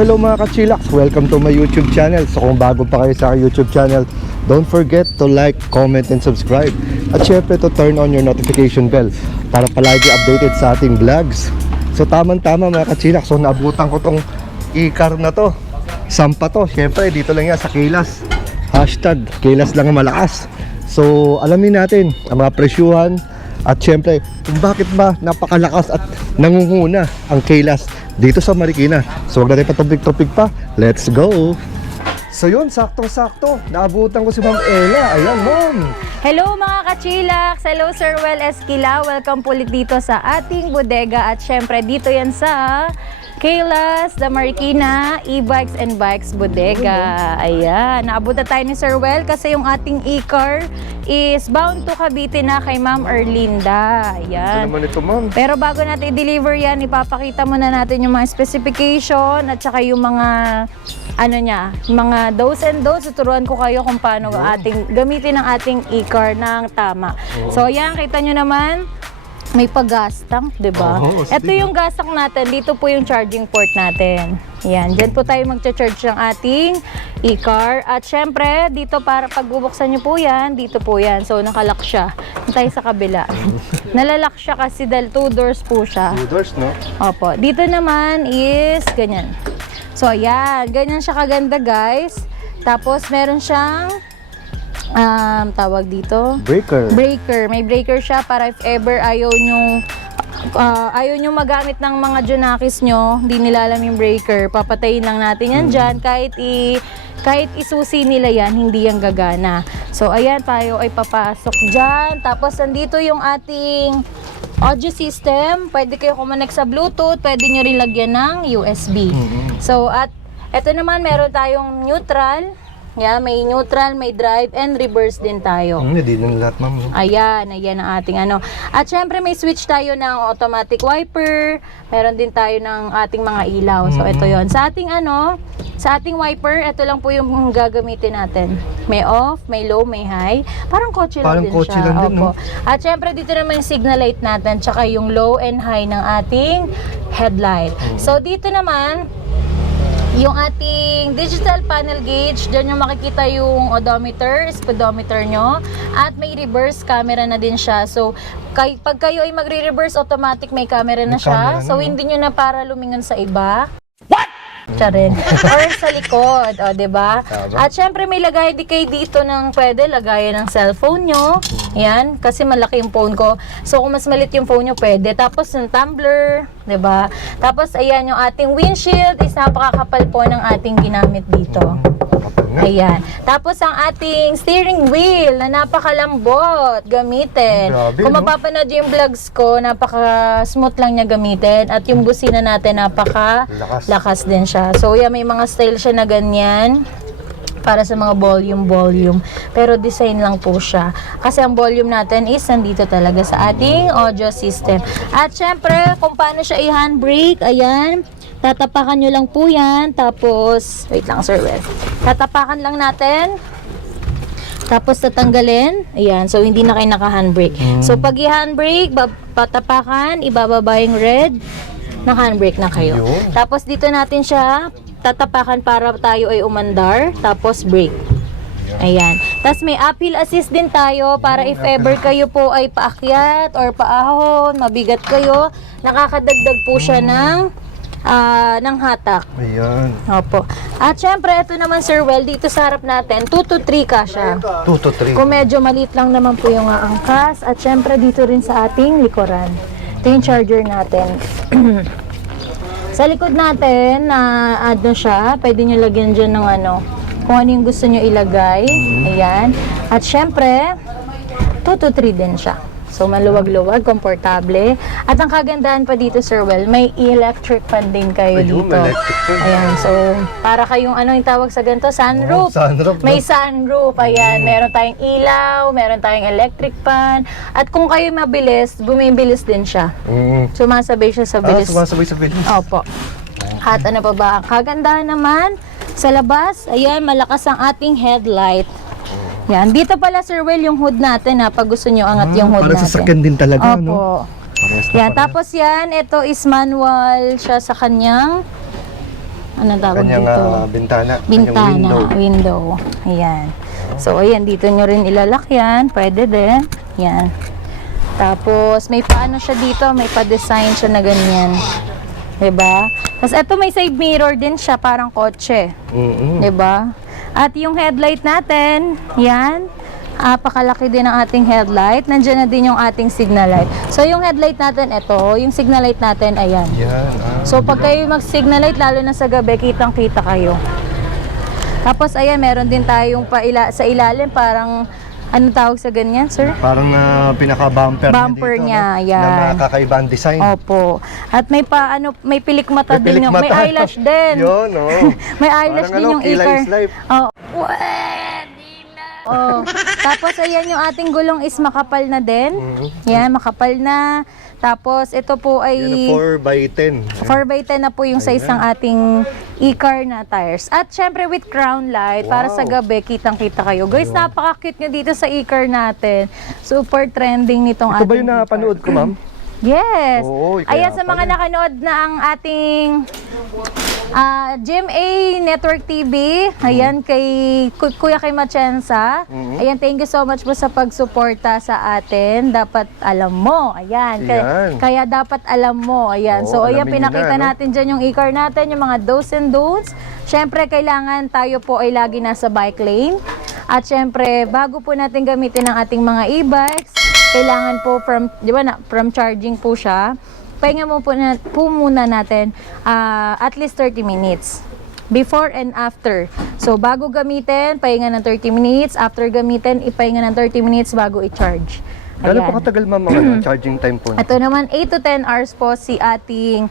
Hello mga ka-chillax, welcome to my YouTube channel. So kung bago pa kayo sa aking YouTube channel, don't forget to like, comment, and subscribe. At syempre to turn on your notification bell para palagi updated sa ating vlogs. So tamang-tama mga ka-chillax, so naabutan ko tong e-car na to. Sampa to, syempre dito lang yan sa Kilas. Hashtag Kilas lang ang malakas. So alamin natin ang mga presyuhan at syempre kung bakit ba napakalakas at nangunguna ang Kilas dito sa Marikina. So wag natin patubig-tubig pa. Let's go! So yun, saktong-sakto. Naabutan ko si Ma'am Ella. Ayan, Ma'am! Hello mga ka-chillax! Hello Sir Well Esquila! Welcome po ulit dito sa ating bodega. At syempre dito yan sa Kilas, The Marikina, E-Bikes and Bikes Bodega. Ayan, naabot na tayo ni Sir Well kasi yung ating e-car is bound to Cavite na kay Ma'am Erlinda. Ayan. Ano naman ito, Ma'am? Pero bago natin i-deliver yan, ipapakita muna natin yung mga specification at saka yung mga ano niya, mga do's and don'ts. Tuturuan ko kayo kung paano gamitin ang ating e-car ng tama. So ayan, kita nyo naman, may pag-gastang, di ba? Ito yung gastang natin, dito po yung charging port natin. Yan, dyan po tayo magcha-charge ng ating e-car. At syempre, dito para pagbubuksan nyo po yan, dito po yan. So, nakalock siya. Tayo sa kabila. Nalalak siya kasi dahil 2 doors po siya. 2 doors, no? Opo. Dito naman is ganyan. So, ayan. Ganyan siya kaganda, guys. Tapos, meron siyang tawag dito breaker. May breaker siya para if ever ayaw nyo magamit ng mga Junakis nyo, hindi nila alam yung breaker, papatayin lang natin yan dyan. Kahit isusi nila yan, hindi yan gagana. So ayan, tayo ay papasok dyan. Tapos nandito yung ating audio system. Pwede kayo kumonect sa Bluetooth, pwede nyo rin lagyan ng USB. So at eto naman, meron tayong neutral. Yeah, may neutral, may drive, and reverse din tayo. Hindi din lahat, Ma'am. Ayan ang ating ano. At syempre may switch tayo ng automatic wiper. Meron din tayo ng ating mga ilaw. So ito yon. Sa ating wiper, ito lang po yung gagamitin natin. May off, may low, may high. Parang kotse lang din siya. Lang din, no? At syempre dito naman yung signal light natin, tsaka yung low and high ng ating headlight. So dito naman, yung ating digital panel gauge, dyan yung makikita yung odometer, speedometer nyo, at may reverse camera na din siya. So, pag kayo ay magre-reverse, automatic may camera na siya. So, hindi nyo na para lumingon sa iba. What? Charin. Or sa likod, o, diba? At syempre, may lagay di kayo dito ng pwede, lagayan ng cellphone nyo. Yan, kasi malaki yung phone ko. So, kung mas malit yung phone nyo, pwede. Tapos, yung tumbler, diba? Tapos, ayan, yung ating windshield is napakakapal po ng ating ginamit dito. Ayan. Tapos, ang ating steering wheel na napakalambot gamitin. Grabe, kung no? mapapanood yung vlogs ko, napaka-smooth lang niya gamitin. At yung busina natin, napaka-lakas din siya. So, yan, may mga style siya na ganyan para sa mga volume. Pero design lang po siya. Kasi ang volume natin is nandito talaga sa ating audio system. At syempre, kung paano siya i-handbrake, ayan. Tatapakan nyo lang po yan. Tapos, wait lang Sir Well. Tatapakan lang natin. Tapos tatanggalin. Ayan. So, hindi na kayo naka-handbrake. So, pag i-handbrake, patapakan, ibababa yung red. Naka-handbrake na kayo. Tapos, dito natin siya tatapakan para tayo ay umandar. Tapos, brake. Ayan. Tapos, may uphill assist din tayo para if ever kayo po ay paakyat or paahon, mabigat kayo, nakakadagdag po siya ng hatak. Ayan. Opo. At syempre, ito naman Sir Well, dito sa harap natin, 2 to 3 kasya. 2 to 3. Kung medyo maliit lang naman po yung angkas. At syempre, dito rin sa ating likuran. Ito yung charger natin. Sa likod natin, ano siya, pwede nyo lagyan dyan ng kung ano yung gusto nyo ilagay. Ayan. At syempre, 2 to 3 din siya. So, maluwag-luwag, komportable. At ang kagandahan pa dito, Sir Well, may electric fan din kayo dito. Ayan, so, para kayong yung tawag sa ganito? Sunroof. Sunroof. May sunroof. Ayan, meron tayong ilaw, meron tayong electric fan. At kung kayo mabilis, bumibilis din siya. Sumasabay siya sa bilis. Sumasabay sa bilis. Opo. At ano pa ba? Kagandahan naman, sa labas, ayan, malakas ang ating headlight. Yan. Dito pala, Sir Well, yung hood natin, pag gusto nyo angat yung hood natin. Para sa sakyan din talaga, Opo. no? Yan. Tapos yan, ito is manual siya sa kanyang ano tawag Kanyang dito? bintana. Kanyang Bintana, window. window. Ayan. So, ayan, dito nyo rin ilalak yan. Pwede din. Yan. Tapos, may paano siya dito, may pa-design siya na ganyan. Diba? Tapos, eto may side mirror din siya, parang kotse. Diba? At yung headlight natin, yan. Pakalaki din ang ating headlight. Nandiyan na din yung ating signal light. So, yung headlight natin, ito. Yung signal light natin, ayan. Yan. So, pag kayo mag-signal light, lalo na sa gabi, kitang-kita kayo. Tapos, ayan, meron din tayong sa ilalim, parang, ano tawag sa ganyan, sir? Parang pinaka-bumper Bumper dito, niya, no? yan. Na kakaibang design. Opo. At may may pilik mata May din pilik yung, may mata. eyelash din. Yun, oh. May eyelash Parang din yung Kila ikar. is life. Oh. Oh. Tapos ayan yung ating gulong is makapal na din. Yan, makapal na. Tapos ito po ay Yun, 4x10. 4x10 na po yung size ng ating e-car na tires. At syempre with crown light, para sa gabi, kitang-kita kayo. Guys, napaka-cute nyo dito sa e-car natin. Super trending nitong Ito ba ating yung e-car. napanood ko, ma'am? Yes. Oo, kaya Ayan, sa mga pala. nakanood na ang ating GMA Network TV. Ayan, kay Kuya kay Machensa. Ayan, thank you so much po sa pagsuporta sa atin. Dapat alam mo. Ayan. Yan. Kaya dapat alam mo. Ayan. Oo, So, ayan, alamin nyo pinakita na, no? natin dyan yung e-car natin, yung mga do's and don'ts. Syempre, kailangan tayo po ay lagi nasa bike lane. At syempre, bago po natin gamitin ang ating mga e-bikes, kailangan po from charging po siya. Pahinga mo po muna natin at least 30 minutes. Before and after. So, bago gamitin, pahinga ng 30 minutes. After gamitin, ipahinga ng 30 minutes bago i-charge. Gano'n Ayan. po katagal, ma'am, ang charging time po? Ito naman, 8 to 10 hours po si ating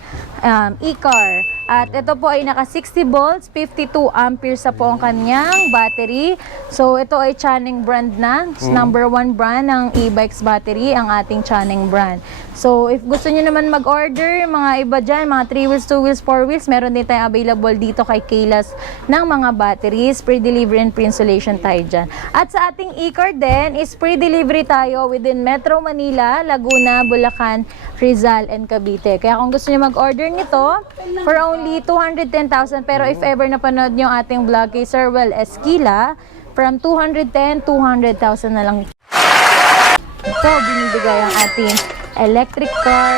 e-car. At ito po ay naka 60 volts, 52 amperes sa po ang kanyang battery. So ito ay Channing brand na. Number 1 brand ng e-bikes battery, ang ating Channing brand. So if gusto niyo naman mag-order, mga iba dyan, mga 3 wheels, 2 wheels, 4 wheels, meron din tayo available dito kay Kaylas ng mga batteries. Pre-delivery and pre-installation tayo dyan. At sa ating e-car din, is pre-delivery tayo within Metro Manila, Laguna, Bulacan, Rizal, and Cavite. Kaya kung gusto niyo mag-order nito, for only 210,000. Pero if ever napanood niyo ating vlog kay Sir Well Esquila, from 210, 200,000 na lang. Ito, binibigay ang ating electric car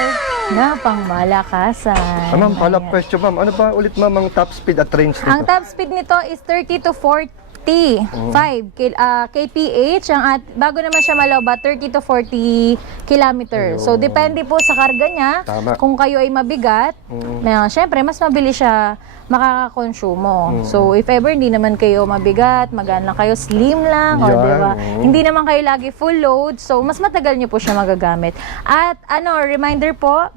na pangmalakasan. Ma'am, follow-up Ayan. question, ma'am. Ano ba ulit, ma'am, ang top speed at range nito? Ang top speed nito is 30 to 45 kph. Bago naman siya malobat, 30 to 40 kilometers. So, depende po sa karga niya. Tama. Kung kayo ay mabigat, syempre, mas mabilis siya makakakonsumo. So, if ever hindi naman kayo mabigat, magaan lang kayo, slim lang, o Yan, diba? oo. Hindi naman kayo lagi full load, so mas matagal niyo po siya magagamit. At reminder po,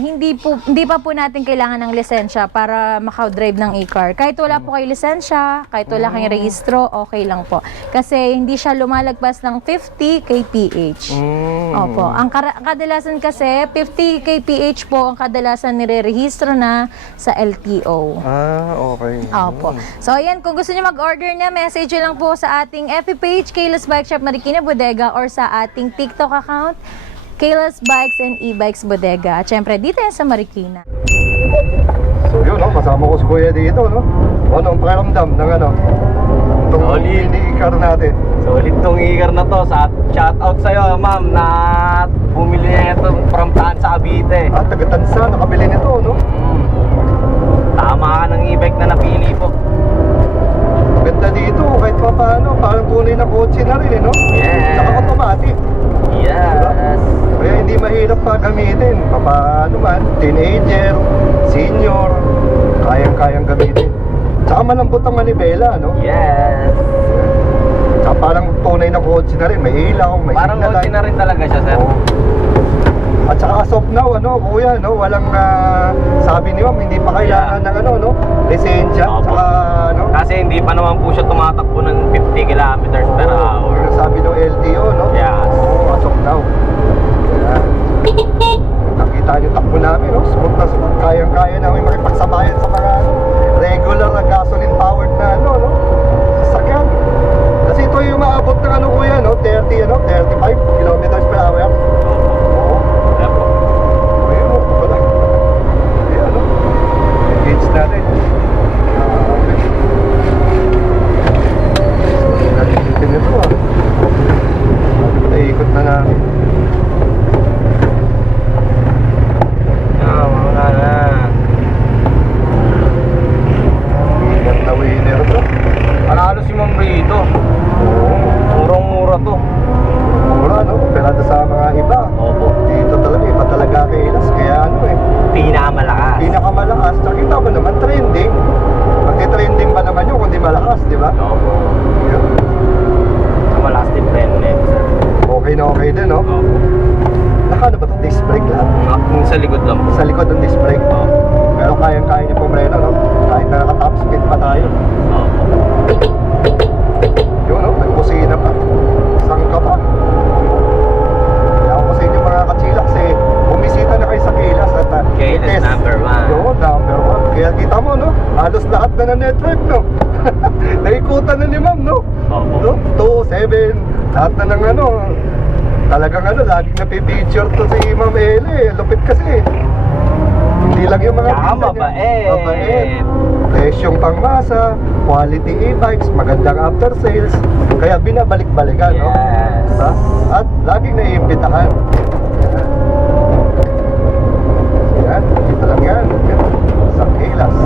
hindi pa po natin kailangan ng lisensya para maka-drive ng e-car. Kahit wala po kayo lisensya, kahit wala kayong rehistro, okay lang po. Kasi hindi siya lumalagpas ng 50 kph. Opo. Ang kadalasan kasi, 50 kph po ang kadalasan nire-rehistro na sa LTO. Okay. Opo. So, ayan, kung gusto niyo mag-order niya, message nyo lang po sa ating FB page, Kayla's Bike Shop Marikina Bodega, or sa ating TikTok account, Kayla's Bikes and E-Bikes Bodega. At syempre, dito yan sa Marikina. So yun, no? Kasama ko si Kuya dito, no? Ano ang pakiramdam ng itong Solid. mini-car natin? Solid tong e-car na to. Shout out sa'yo, ma'am, na bumili na ito from Tansa, Cavite. Taga-Tansa, nakabili nito, no? Tama ka ng e-bike na napili po. Ganda dito, kahit pa paano, parang tunay na kotse na rin, no? Yes. Saka automatic. Yes. Kaya hindi mahirap pa gamitin. Paano man, teenager, senior, kayang-kayang gamitin. Saka malambot ang manibela, no? Yes. Saka parang tunay na kotse na rin. May ilaw, may Parang signal kotse light. na rin talaga siya, sir. Oo. At saka as of now, kuya, walang sabi ni ma'am, hindi pa kailangan ng lisensya. Opo. Saka, Kasi hindi pa naman po siya tumatakbo ng 50 kilometers per hour. sabi ng LTO, no? Yes. Oo, as of now. Ayan. Nakita niyo takbo namin, no? Smooth na smooth. Kayang-kaya namin makipagsabayan sa mga regular na gasoline powered na, sasakyan. Kasi ito yung maabot ng kuya, 35 kilometers per hour. Oo. Opo. Ayun, wala. Ayan, gauge natin. ni ma'am, no? Opo. No? 2, 7, lahat na ng ano. Talagang ano, laging napipicture to si Ma'am Ele. Lupit kasi. Hindi lang yung mga Tsaka pinta niya. mabait. Mabait. Presyong pangmasa, quality e-bikes, magandang after sales. Kaya binabalik-balikan, no? Yes. Diba? At laging naiimbitahan. Yan, dito lang yan. Sa Gilas.